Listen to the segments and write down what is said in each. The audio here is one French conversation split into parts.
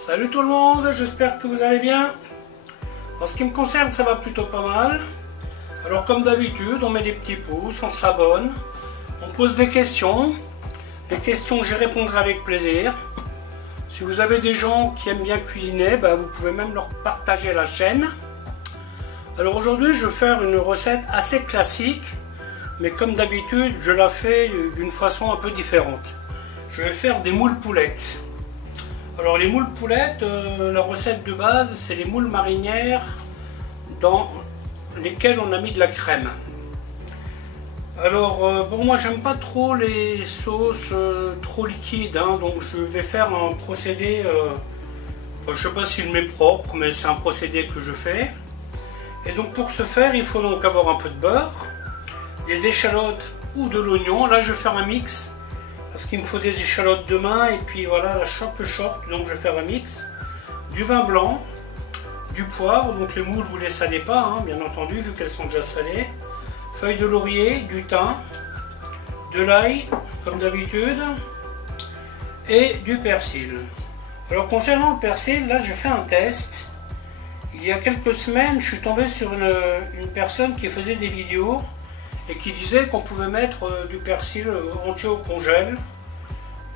Salut tout le monde, j'espère que vous allez bien. En ce qui me concerne, ça va plutôt pas mal. Alors comme d'habitude, on met des petits pouces, on s'abonne, on pose des questions. Les questions, j'y répondrai avec plaisir. Si vous avez des gens qui aiment bien cuisiner, vous pouvez même leur partager la chaîne. Alors aujourd'hui, je vais faire une recette assez classique, mais comme d'habitude, je la fais d'une façon un peu différente. Je vais faire des moules poulettes. Alors les moules poulettes, la recette de base, c'est les moules marinières dans lesquelles on a mis de la crème. Alors bon, moi j'aime pas trop les sauces trop liquides, donc je vais faire un procédé, je sais pas s'il m'est propre, mais c'est un procédé que je fais. Et donc pour ce faire, il faut donc avoir un peu de beurre, des échalotes ou de l'oignon. Là je vais faire un mix, parce qu'il me faut des échalotes demain, et puis voilà, la chope short, donc je vais faire un mix. Du vin blanc, du poivre, donc les moules vous les salez pas, bien entendu, vu qu'elles sont déjà salées. Feuilles de laurier, du thym, de l'ail, comme d'habitude, et du persil. Alors concernant le persil, là j'ai fait un test. Il y a quelques semaines, je suis tombé sur une personne qui faisait des vidéos et qui disait qu'on pouvait mettre du persil entier au congèle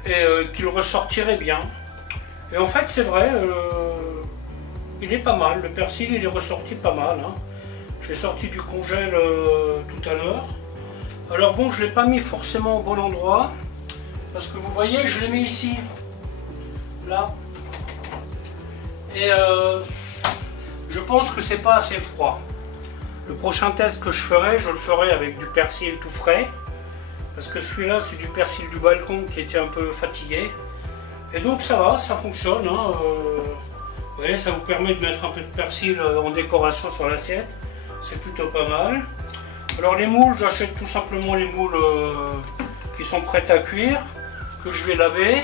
et qu'il ressortirait bien. Et en fait c'est vrai, il est pas mal, le persil il est ressorti pas mal. J'ai sorti du congèle tout à l'heure. Alors bon, je ne l'ai pas mis forcément au bon endroit, parce que vous voyez, je l'ai mis ici, là. Et je pense que c'est pas assez froid. Le prochain test que je le ferai avec du persil tout frais, parce que celui-là c'est du persil du balcon qui était un peu fatigué. Et donc ça va, ça fonctionne. Vous voyez, ça vous permet de mettre un peu de persil en décoration sur l'assiette. C'est plutôt pas mal. Alors les moules, j'achète tout simplement les moules qui sont prêtes à cuire, que je vais laver.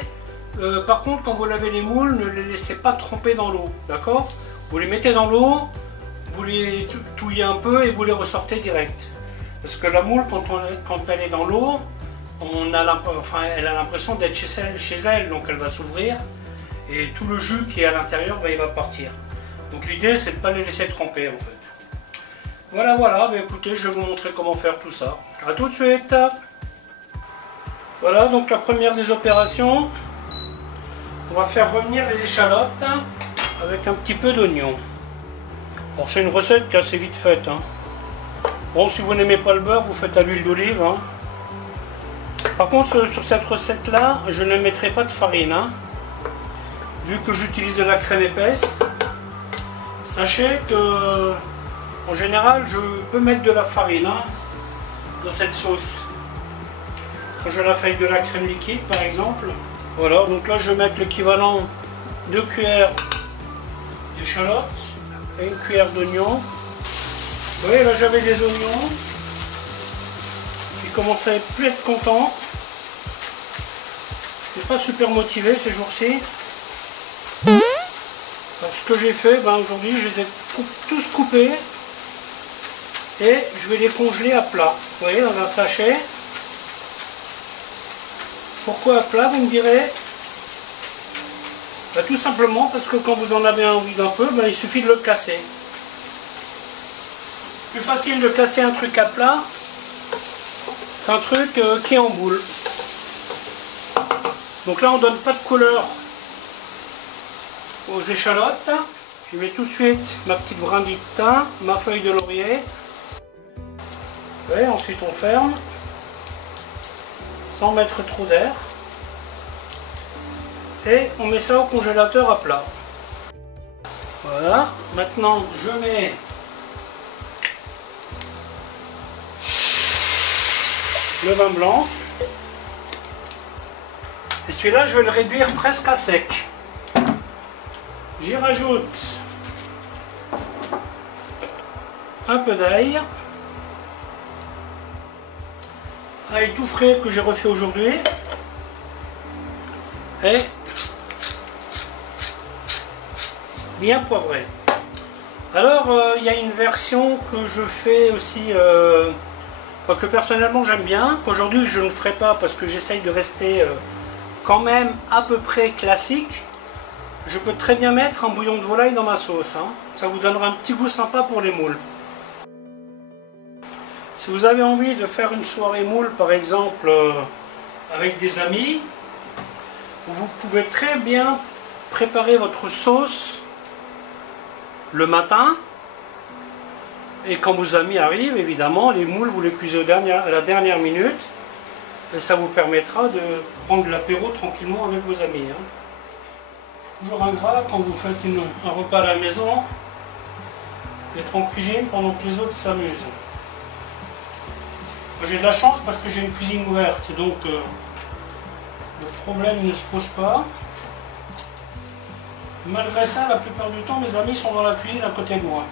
Par contre, quand vous lavez les moules, ne les laissez pas tremper dans l'eau, d'accord? Vous les mettez dans l'eau, vous les touillez un peu et vous les ressortez direct. Parce que la moule, quand elle est dans l'eau, elle a l'impression d'être chez elle, donc elle va s'ouvrir et tout le jus qui est à l'intérieur, il va partir. Donc l'idée, c'est de ne pas les laisser tremper en fait. Voilà, écoutez, je vais vous montrer comment faire tout ça. A tout de suite. Voilà, donc la première des opérations, on va faire revenir les échalotes avec un petit peu d'oignon. Alors c'est une recette qui est assez vite faite. Bon, si vous n'aimez pas le beurre, vous faites à l'huile d'olive. Par contre, sur cette recette-là, je ne mettrai pas de farine. Vu que j'utilise de la crème épaisse, sachez que en général, je peux mettre de la farine dans cette sauce. Quand je la fais avec de la crème liquide, par exemple. Voilà, donc là, je vais mettre l'équivalent de 2 cuillères d'échalotes et 1 cuillère d'oignon. Vous voyez, là, j'avais des oignons qui commençaient à plus être contents. Je suis pas super motivé ces jours-ci. Donc, ce que j'ai fait, aujourd'hui, je les ai tous coupés. Et je vais les congeler à plat, vous voyez, dans un sachet. Pourquoi à plat, vous me direz? Tout simplement parce que quand vous en avez envie d'un peu, il suffit de le casser. Plus facile de casser un truc à plat qu'un truc qui est en boule. Donc là, on ne donne pas de couleur aux échalotes. Je mets tout de suite ma petite brindille de thym, ma feuille de laurier. Ensuite on ferme sans mettre trop d'air et on met ça au congélateur à plat. Voilà, maintenant je mets le vin blanc et celui-là je vais le réduire presque à sec. J'y rajoute un peu d'ail. Ail tout frais que j'ai refait aujourd'hui et bien poivré. Alors il y a une version que je fais aussi, que personnellement j'aime bien, qu'aujourd'hui je ne ferai pas parce que j'essaye de rester quand même à peu près classique. je peux très bien mettre un bouillon de volaille dans ma sauce. Hein. Ça vous donnera un petit goût sympa pour les moules. Si vous avez envie de faire une soirée moule, par exemple, avec des amis, vous pouvez très bien préparer votre sauce le matin. Et quand vos amis arrivent, évidemment, les moules, vous les cuisez à la dernière minute. Et ça vous permettra de prendre l'apéro tranquillement avec vos amis. Hein. Toujours ingrat quand vous faites un repas à la maison, d'être en cuisine pendant que les autres s'amusent. J'ai de la chance parce que j'ai une cuisine ouverte, donc le problème ne se pose pas. Malgré ça, la plupart du temps, mes amis sont dans la cuisine à côté de moi.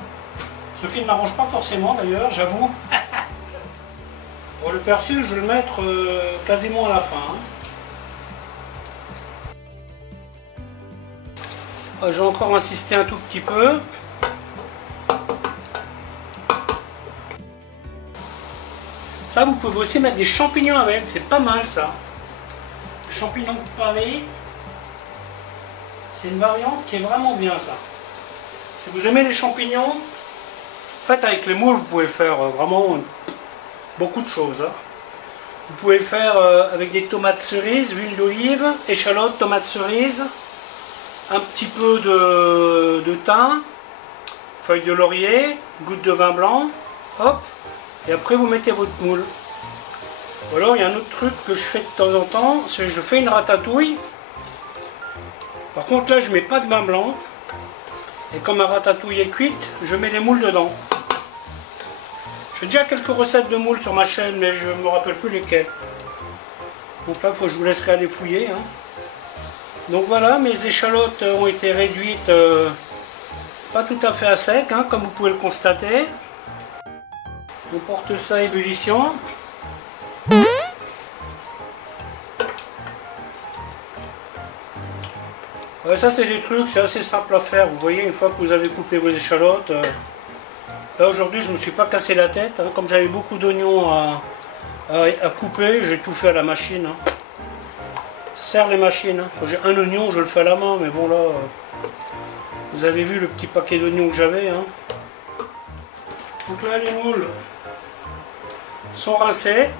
Ce qui ne m'arrange pas forcément d'ailleurs, j'avoue. Bon, le persil, je vais le mettre quasiment à la fin. Hein. Je vais encore insister un tout petit peu. Ça, vous pouvez aussi mettre des champignons avec, c'est pas mal ça. Champignons de Paris, c'est une variante qui est vraiment bien ça. Si vous aimez les champignons, en fait avec les moules vous pouvez faire vraiment beaucoup de choses. Hein. Vous pouvez faire avec des tomates cerises, huile d'olive, échalotes, tomates cerises, un petit peu de thym, feuilles de laurier, gouttes de vin blanc, hop. Et après vous mettez votre moule. Ou alors il y a un autre truc que je fais de temps en temps, c'est que je fais une ratatouille. Par contre là je mets pas de vin blanc. Et quand ma ratatouille est cuite, je mets les moules dedans. J'ai déjà quelques recettes de moules sur ma chaîne, mais je ne me rappelle plus lesquelles. Donc là je vous laisserai aller fouiller. Hein. Donc voilà, mes échalotes ont été réduites pas tout à fait à sec, hein, comme vous pouvez le constater. On porte ça à ébullition. Ouais, ça c'est des trucs, c'est assez simple à faire. Vous voyez, une fois que vous avez coupé vos échalotes, là aujourd'hui je ne me suis pas cassé la tête. Hein, comme j'avais beaucoup d'oignons à couper, j'ai tout fait à la machine. Hein. Ça sert les machines. Hein. Quand j'ai un oignon, je le fais à la main, mais bon là, vous avez vu le petit paquet d'oignons que j'avais. Hein. Donc là les moules sont rincés.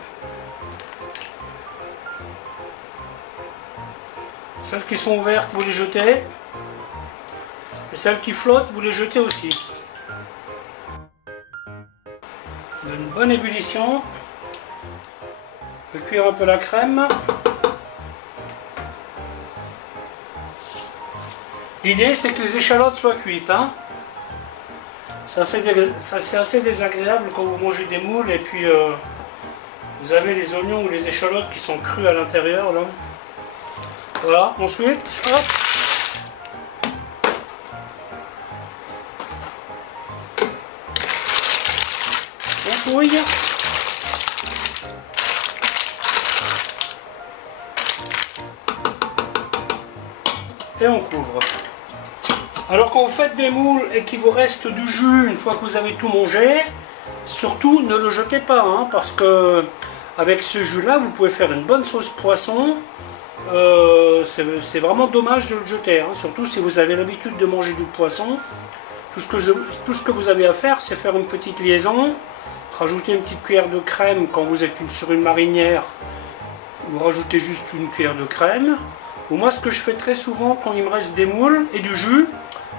Celles qui sont ouvertes, vous les jetez. Et celles qui flottent, vous les jetez aussi. On a une bonne ébullition. On fait cuire un peu la crème. L'idée, c'est que les échalotes soient cuites. Hein. C'est assez désagréable quand vous mangez des moules et puis vous avez les oignons ou les échalotes qui sont crus à l'intérieur. Là. Voilà, ensuite, hop. On touille. Et on couvre. Alors quand vous faites des moules et qu'il vous reste du jus une fois que vous avez tout mangé, surtout ne le jetez pas, hein, parce que avec ce jus là vous pouvez faire une bonne sauce poisson. C'est vraiment dommage de le jeter, hein, surtout si vous avez l'habitude de manger du poisson. Tout ce que vous avez à faire, c'est faire une petite liaison, rajouter une petite cuillère de crème quand vous êtes sur une marinière, vous rajoutez juste une cuillère de crème. Ou moi ce que je fais très souvent quand il me reste des moules et du jus,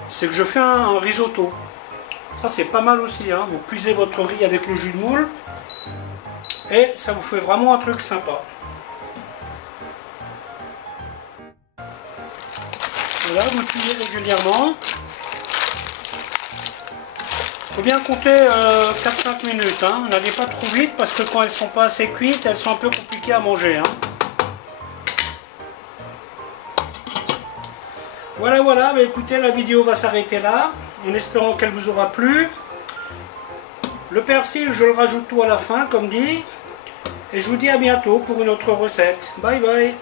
c'est que je fais un risotto. Ça c'est pas mal aussi, hein. Vous cuisez votre riz avec le jus de moule et ça vous fait vraiment un truc sympa. Voilà, vous cuisez régulièrement. Il faut bien compter 4-5 minutes. Hein. N'allez pas trop vite parce que quand elles ne sont pas assez cuites, elles sont un peu compliquées à manger. Hein. Voilà, bah écoutez, la vidéo va s'arrêter là, en espérant qu'elle vous aura plu. Le persil, je le rajoute tout à la fin, comme dit. Et je vous dis à bientôt pour une autre recette. Bye bye.